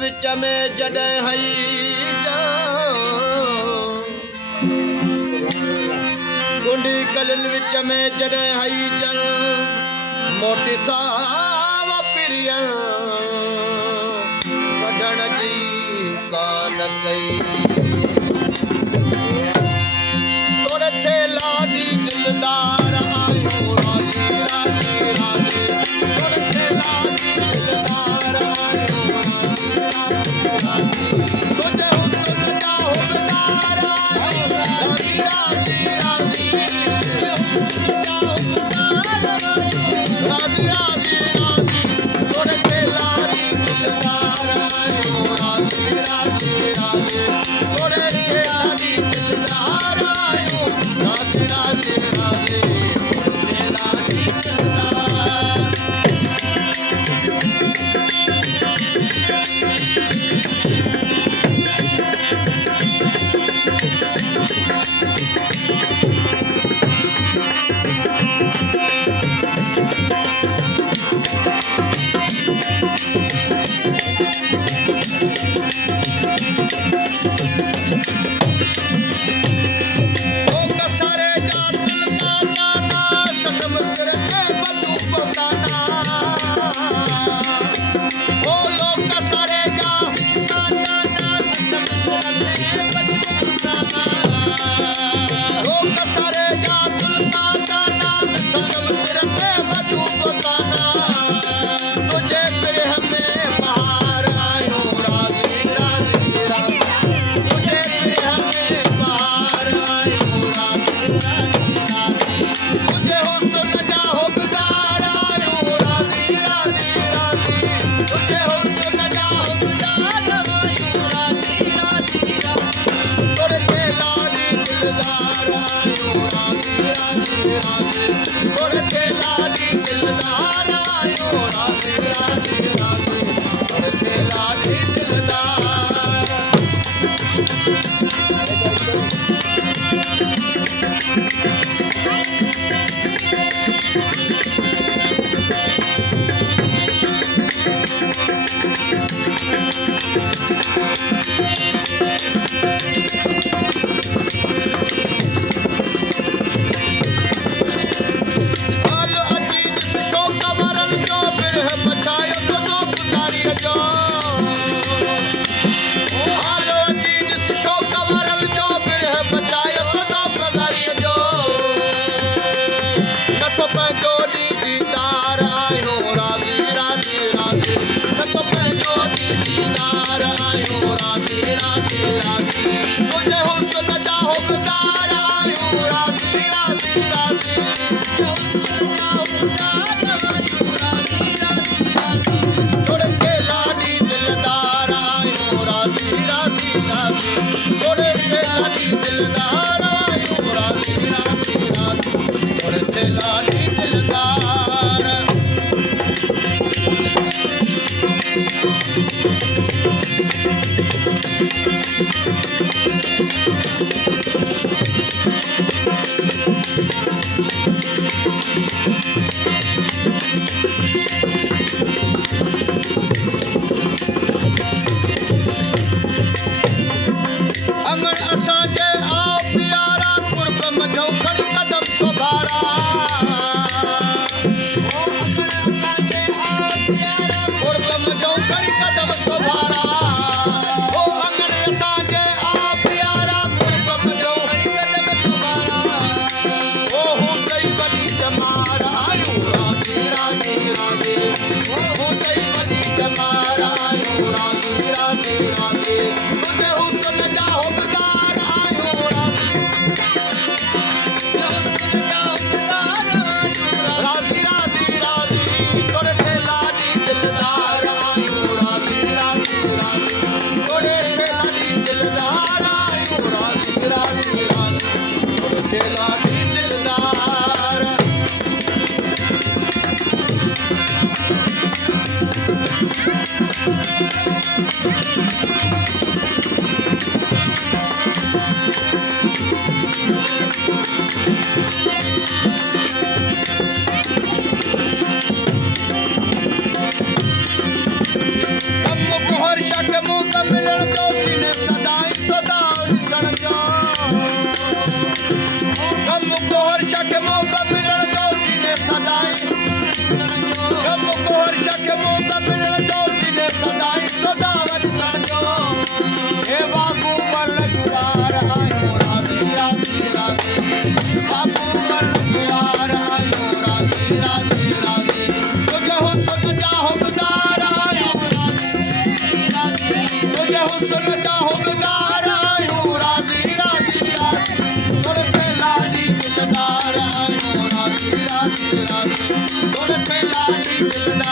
विच में जॾहिं हई गुंडी कलिल विच में जॾहिं हई जल मोटी साव पिरिय कढण जी कान कई तोड़े थे लाडी दिलदार आयो राजी राजी राजी तोड़े थे लाडी दिलदार आयो तुझे हुस्न का हुबदार आयो राजी राजी राजी राजी राजी राजी तोड़े थे लाडी दिलदार आयो राजी राजी राजी तोड़े थे लाडी दिलदार आयो राजी राजी राजी तोड़े लाडी दिलदार कदम सुभारा ओ अंगण असांजे सदावर सड़जो हे बाबू वर्ण जुवार आयो राधे राधे राधे बाबू वर्ण जुवार आयो राधे राधे राधे तुझे हुस्न जा हुकदार आयो राधे राधे तुझे हुस्न जा हुकदार आयो राधे राधे राधे तुर पहला दी दिलदार आयो राधे राधे राधे तुर पहला दी दिलदार